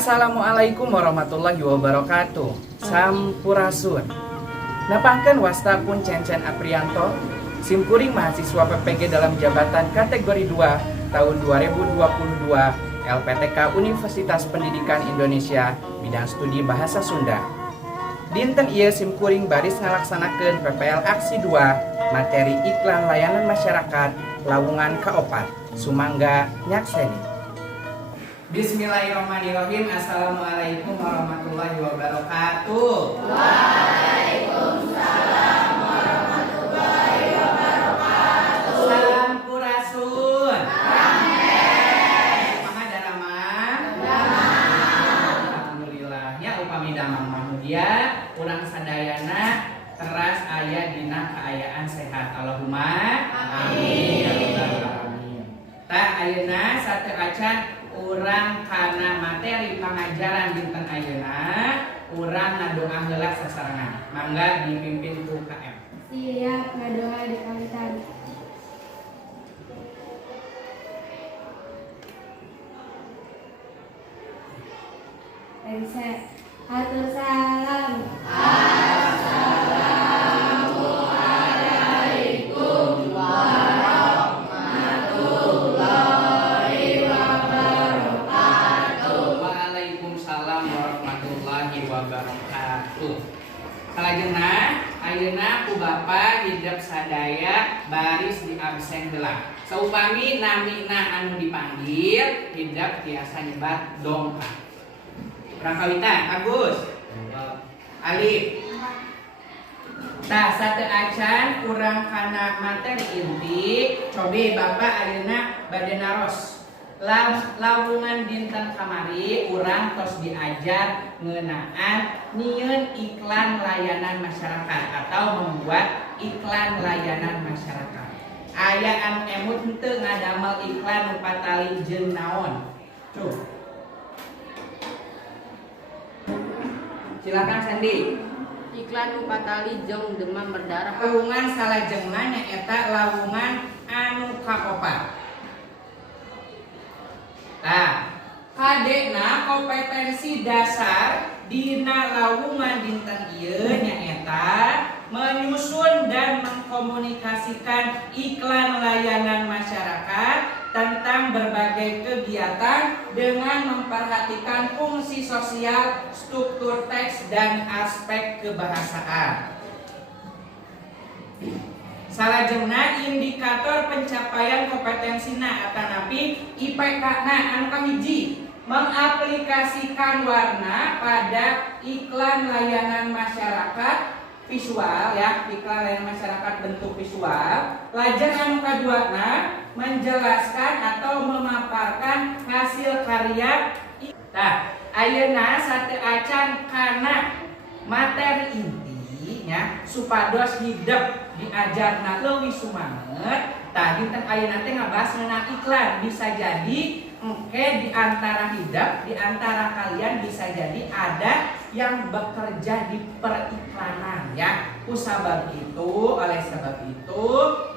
Assalamualaikum warahmatullahi wabarakatuh. Sampurasun. Napangkeun wasta pun Cencen Aprianto, simkuring mahasiswa PPG dalam jabatan kategori 2 tahun 2022 LPTK Universitas Pendidikan Indonesia bidang studi bahasa Sunda. Dinten ieu simkuring baris ngalaksanakeun PPL Aksi 2 materi iklan layanan masyarakat lawungan kaopat sumangga nyakseni. Bismillahirrahmanirrahim. Assalamualaikum warahmatullahi wabarakatuh. Waalaikumsalam warahmatullahi wabarakatuh. Sampurasun. Kumaha daraman? Alhamdulillah. Ya upami damang mahmudia urang sadayana teras aya dina kaayaan sehat. Allahumma amin. Ya rabbal alamin. Tah ayeuna sateu acan urang kana materi pangajaran dinten ayeuna urang ngadoa heula sasarengan. Mangga dipimpin ku KM. Siap ngadoa di kawitan. Ense atur salam. Assalamualaikum warahmatullahi wabarakatuh. Waalaikumsalam warahmatullahi wabarakatuh. Salajengna ayeuna ku Bapa hidup sadaya baris di absen heula. Saupami namina anu dipanggil hidup tiasa nyebat dongkap. Urang kawitan Agus. Alif. Tah sateu acan urang kana materi inti cobi Bapak ayeuna bade naros. Lawungan dinten kamari urang tos diajar ngeunaan nyieun iklan layanan masyarakat atau membuat iklan layanan masyarakat. Aya anu emut henteu ngadamel iklan nu patali jeung naon? Cuh. Silakan Sandi. Iklan nu patali jeung demam berdarah. Lawungan salajengna nyaeta lawungan anu kaopat. Nah, kadena kompetensi dasar dina lawungan dinten ieu nyaeta menyusun dan mengkomunikasikan iklan layanan masyarakat tentang berbagai kegiatan dengan memperhatikan fungsi sosial, struktur teks dan aspek kebahasaan. Salajengna indikator pencapaian kompetensina atanapi IPK-na anu kahiji mengaplikasikan warna pada iklan layanan masyarakat visual ya, iklan layanan masyarakat bentuk visual. Lajeng anu kaduana menjelaskan atau memaparkan hasil karya. Nah, ayeuna sateu acan kana materi inti nya supados hidup diajarna leuwih sumanget. Tah dinten ayeuna teh ngabahas ngeunaan iklan. Bisa jadi engke di antara hidup, di antara kalian bisa jadi ada yang bekerja di periklanan ya. Oleh sebab itu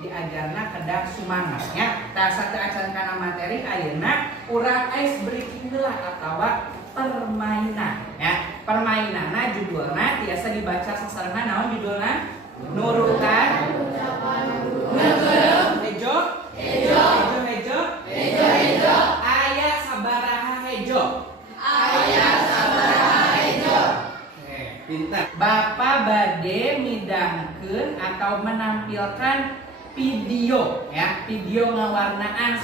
diajarna kedah sumangatnya. Tah sateu acan kana materi ayeuna urang ice breaking heula atawa permainan ya. Permainanna judulna tiasa dibaca sasarengan naon judulna? Nurutan hejo aya sabaraha hejo. Pintar. Bapak bade midangkeun atau menampilkan video ya, video ngawarnaan.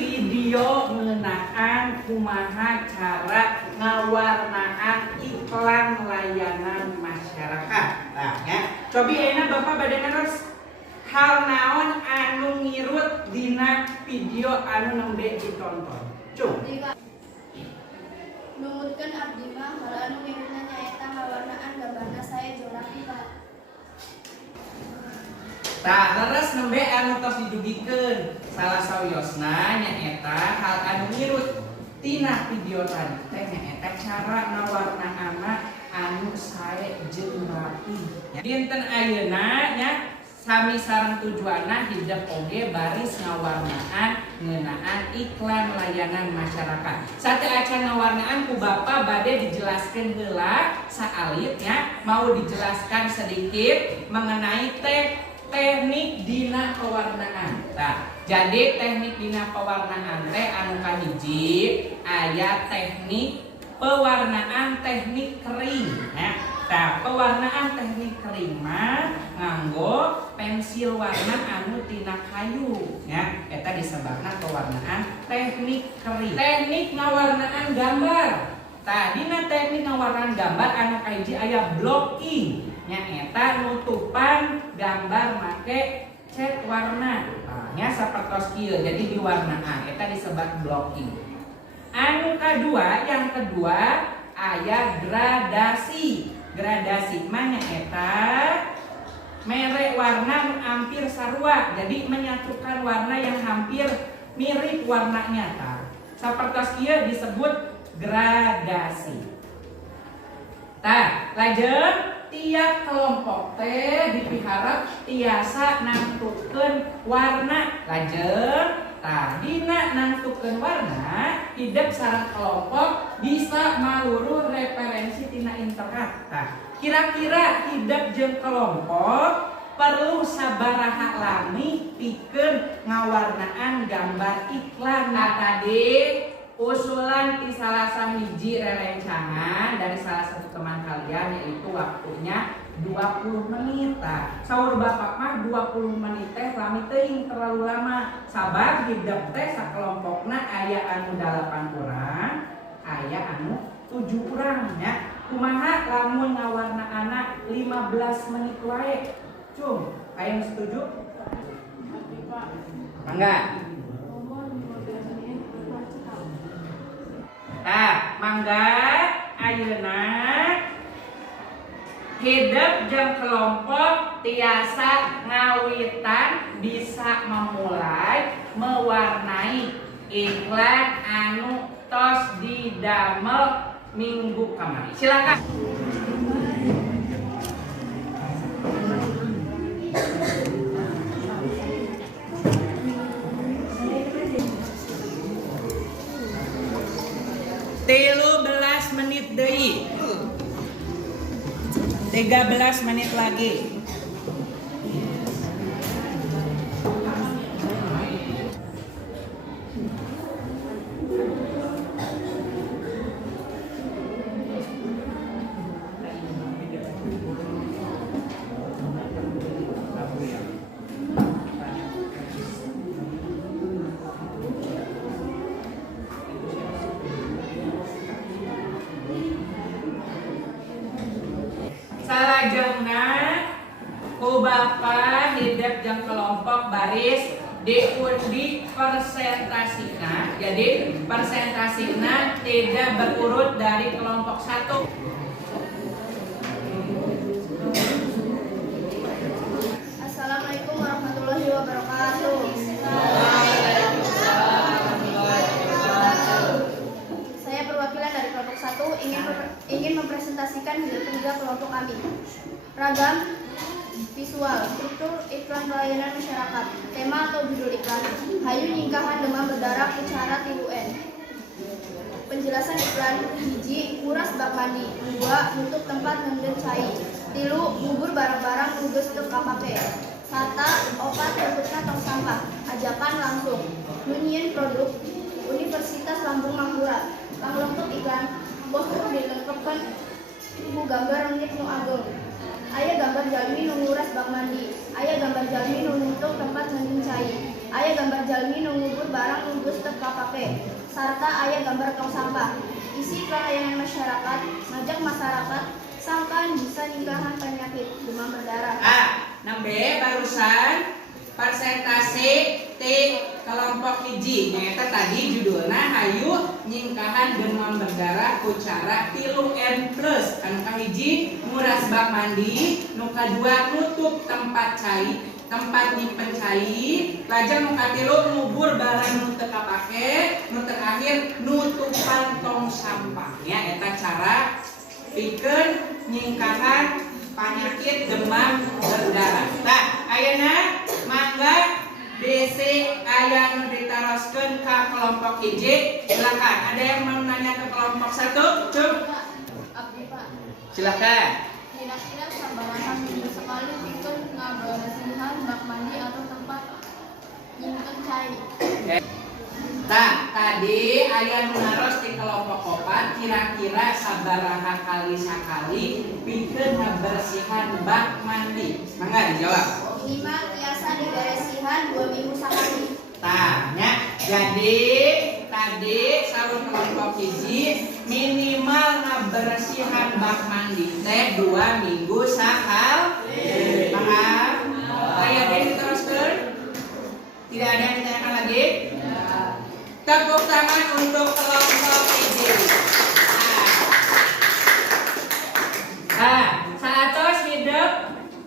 Video ngeunaan kumaha cara ngawarnaan iklan layanan masyarakat. Nah, ya. Cobi ayeuna Bapak bade naros hal naon anu ngirut dina video anu nembe ditonton. Cung. Numutkeun abdi mah hal anu ngirutna nyaeta ngawarnaan gambarna saya jorang Pak. Tah leres nembe anu tos didugikeun salah sawiosna nyaeta hal anu mirut tina video tadi teh nyaeta cara ngawarna anak anu sae jeung rapi. Dinten ayeuna nya sami sareng tujuanna hidup oge baris ngawarnaan ngeunaan iklan layanan masyarakat. Sate acan ngawarnaan ku Bapa bade dijelaskeun heula saalit nya mau dijelaskan sedikit mengenai teknik dina pewarnaan. Nah, jadi teknik dina pewarnaan teh anu kahiji aya teknik pewarnaan teknik kering ya. Nah, pewarnaan teknik kering mah nganggo pensil warna anu tina kayu ya. Eta disebutna pewarnaan teknik kering. Teknik ngawarnaan gambar. Tah dina teknik ngawarnaan gambar anu kahiji aya blocking. Nya eta nutupan gambar make cat warna. Nya sapertos kieu jadi diwarnaan eta disebut blocking. Anu kadua yang kedua aya gradasi. Gradasi mah nyaeta mere warna hampir sarua. Jadi menyatukan warna yang hampir mirip warna nyata. Sapertos kieu disebut gradasi. Tah, lanjut tiap kelompok teh dipiharap tiasa nangtukeun warna. Lanjut tah dina nangtukeun warna hidup sareng kelompok bisa maluruh referensi tina internet. Tah kira-kira hidup jeung kelompok perlu sabaraha lami pikeun ngawarnaan gambar iklan. Nah tadi usulan di salah sahiji rerencangan dari salah satu teman kalian yaitu waktunya 20 menit. Nah, saur bapak mah 20 menit teh lami teuing terlalu lama. Sabar hidup teh sakelompokna aya anu 8 urang, aya anu 7 urang nya. Kumaha lamun ngawarna anak 15 menit wae. Cum, aya nu setuju? Apa enggak? Nah, mangga ayeuna hidup jeung kelompok tiasa ngawitan bisa memulai mewarnai iklan anu tos didamel minggu kamari. Silakan. Telu belas menit deui. 13 menit lagi. Salajengna ku Bapa hidup jeung kelompok baris diundi persentasina. Jadi persentasina tidak berurut dari kelompok 1. Assalamualaikum warahmatullahi wabarakatuh. Saya perwakilan dari kelompok 1 ingin mempresentasikan hasil kerja kelompok kami. Ragam visual, struktur iklan pelayanan masyarakat, tema atau judul iklan, hayu nyingkahan demam berdarah ucara tilu N. Penjelasan iklan, hiji, nguras bak mandi, 2, nutup tempat ngendeu cai, 3, ngubur barang-barang nu geus teu kapake, 4, opat bentukna tong sampah, ajakan langsung, nyieun produk, Universitas Lambung Mangkurat, panglengkep iklan, poster dilengkapkan ku gambar rengit nu ageng. Aya gambar jalmi nu nguras bak mandi, aya gambar jalmi nu nutup tempat ngending cai, aya gambar jalmi nu ngubur barang nu geus teu kapake, sarta aya gambar tong sampah. Isi pelayanan masyarakat, ngajak masyarakat sangkan bisa nyinggahan penyakit demam berdarah. Nembe barusan persentase T kelompok hiji nyaeta tadi judulna hayu nyingkahan demam berdarah ku cara 3N+. Anu kahiji nguras bak mandi, nu kadua nutup tempat cai, tempat nyimpen cai, lajeng nu katilu ngubur barang nu teu kapake, nu terakhir nutupan tong sampah. Ya eta cara pikeun nyingkahan penyakit demam berdarah. Tah, ayeuna mangga DC aya nu ditaroskeun ka kelompok hiji. Silakan. Ada yang mau nanya ke kelompok 1? Cuk. Abdi Pak. Silakan. Kira-kira sabaraha minggu sekali pikeun ngabersihan bak mandi atau tempat nyimpen cai? Nah, tadi aya nu naros di kelompok 4 kira-kira sabaraha kali sakali pikeun ngabersihan bak mandi. Mangga dijawab. Minimal tiasa diberesihan 2 minggu sekali. Tanya, jadi tadi saur kelompok hiji minimal ngabersihan bak mandi teh 2 minggu sakali. Paham? Aya deui diteruskeun? Tidak ada yang ditanyakan lagi? Tepuk tangan untuk kelompok hiji. Saatos hidup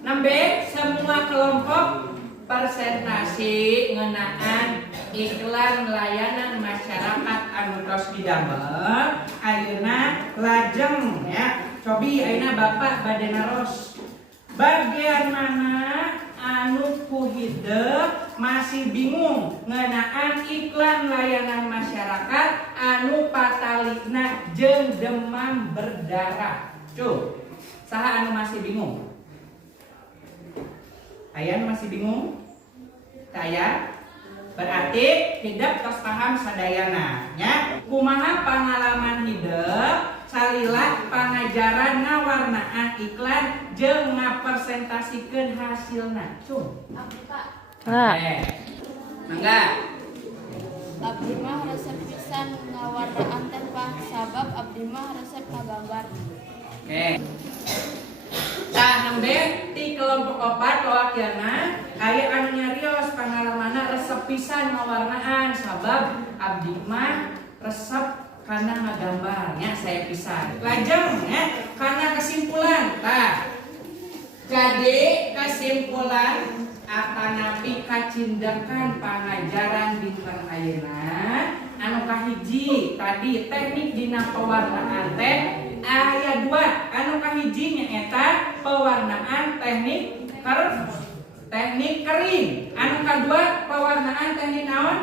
nembe semua kelompok presentasi ngeunaan iklan layanan masyarakat anu tos didamel. Ayeuna lajeng ya. Cobi ayeuna Bapak bade naros. Bagian mana anu ku hideuk masih bingung ngeunaan iklan layanan masyarakat anu patalina jeung demam berdarah. Cuh. Saha anu masih bingung? Aya masih bingung? Saya berarti hidup tos paham sadayana nya. Kumaha pengalaman hidup salila pangajaran ngawarnaan iklan jeung ngapresentasikeun hasilna. Cung. Abdi Pak. Mangga. Abdi mah resep pisan ngawarnaan teh Pak, sabab abdi mah resep ngagambar. Tah nembe ti kelompok 4 wakilna aya anu nyarios pangalamanna resep pisan ngawarnaan sabab abdi mah resep kana ngagambarnya saya pisan. Lajeng ya kana kesimpulan. Tah. Jadi kesimpulan atanapi kacindakan pangajaran dinten ayeuna anu kahiji tadi teknik dina pewarnaan teh aya 2. Anu kahiji nyaeta pewarnaan teknik kering. Anu kadua pewarnaan teknik naon?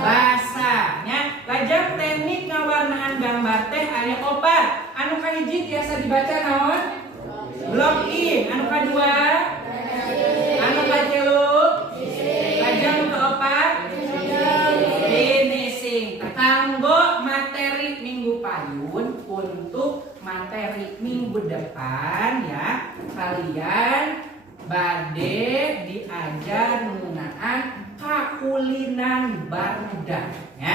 Basah. Nya lajeng teknik ngawarnaan gambar teh aya 4. Anu kahiji tiasa dibaca naon? Block in. Anu kadua? Anu katilu? Lajeng keopat? Finishing. Kanggo materi minggu payun untuk materi minggu depan ya kalian bade diajar ngeunaan kakulinan barudak ya.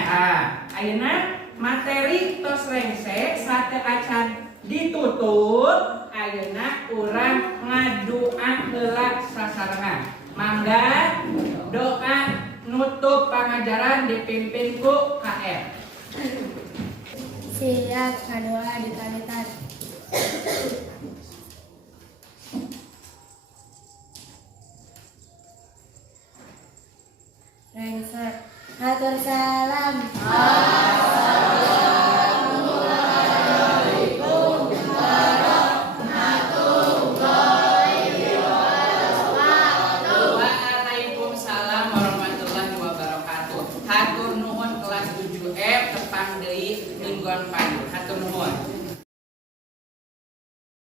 Ayeuna materi tos rengse sateu acan ditutup. Ayeuna urang ngadua heula sasarengan. Mangga doa nutup pangajaran dipimpin ku KR. Siap ngadoa di kalitan. Rengser. Hatur salam.